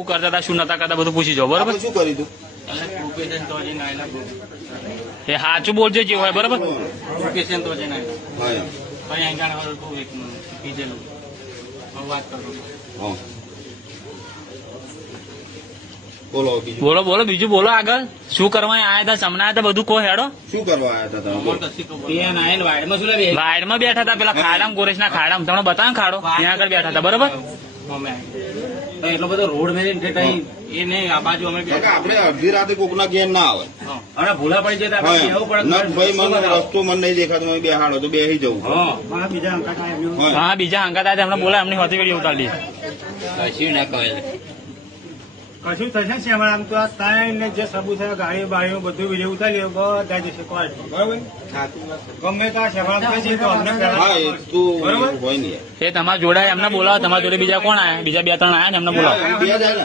શું કરતા હતા શું નતા કરતા બધું પૂછી જાઓ બરોબર. શું કર્યું તું? એ સાચું બોલજો જે હોય બરોબર. હા. બોલો બીજું. બોલો બોલો બીજું બોલો આગળ શું કરવા આયા હતા સમના હતા બધું કો હેડો. શું કરવા આવ્યા હતા તમે? વાયરમાં બેઠા હતા પેલા ખાડામાં ગોરેશ ના ખાડામાં તમને બતાવે ખાડો ત્યાં આગળ બેઠા હતા બરોબર. એટલો બધો રોડ મેં એ નહીં આ બાજુ અમે આપણે અડધી રાતે કોકના ઘેર ના આવે. હવે ભૂલા પડી જતા હા. એવું પડે ના, ભાઈ મને રસ્તો મને નહીં દેખાતો મને બેહાડો તો બેસી જવું. હા હા બીજા હંગાત હતા એમને બોલા એમની હોતી વેડી ઉતારી કશું ના કહે કશું થશે છે અમારે આમ તો આ તાઈ ને જે સબૂત છે ગાડીઓ બાળીઓ બધું વિડીયો ઉતારી બધા જશે કોર્ટ બરોબર ગમે ત્યાં શેવાળ થશે તો અમને હા પહેલા એ તો બરોબર. હોય નહીં. એ તમારા જોડે એમને બોલાવો તમારા જોડે બીજા કોણ આયા બીજા બે ત્રણ આયા ને એમને બોલાવો. બે જાય ને